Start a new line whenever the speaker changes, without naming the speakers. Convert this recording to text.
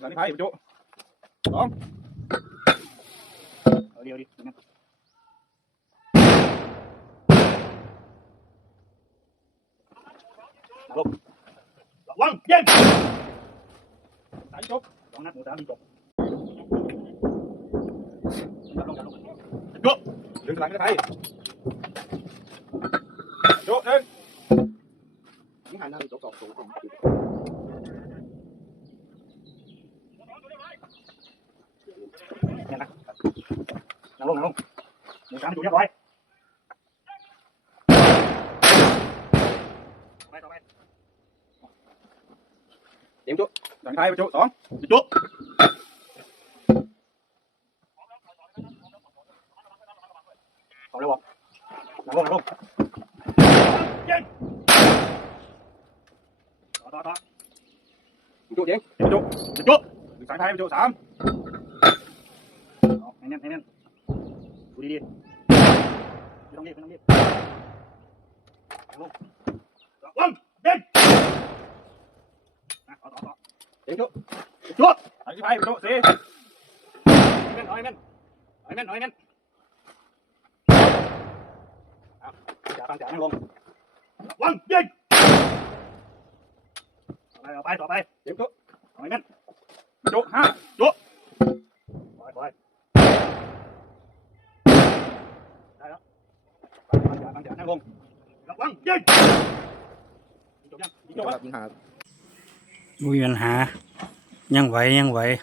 Jangan pahit cuk. Tolong. Odi odi. Lục. Quăng, giang. Đánh cục, con nát một đá đi cục. Cục, đừng làm cái tay. Cục lên. Những hành năng cục cục cục cục nào nè. Nè luôn nè luôn. Một trăm chủ nhá rồi. Điểm chú. Đặng thay chú, xóm. Chú. Còn đâu không? Nè luôn nè luôn. Chết. Đó đó đó. Chú chiến. Chú. Chú. สามท้ายไปโชว์สามออกแน่นแน่ดูดีๆไปตรงนี้ไม่ต้องรีบลงลงเด่นต่อต่อต่อเดี๋ยวจุดจุดบไอ้ที่ไปโชว์สี่เอ้แม่นไอ้แม่นไอ้แม่นไอ้แม่นจ่าฟังจ่าให้ลงลงเด่นต่อไปต่อไปเดี๋ยวจุดเอ้แม่น chỗ hai chỗ rồi đây đó. Bạn bạn không lập băng dây
Ngô Yên Hạ Nhân vậy, nhân vậy.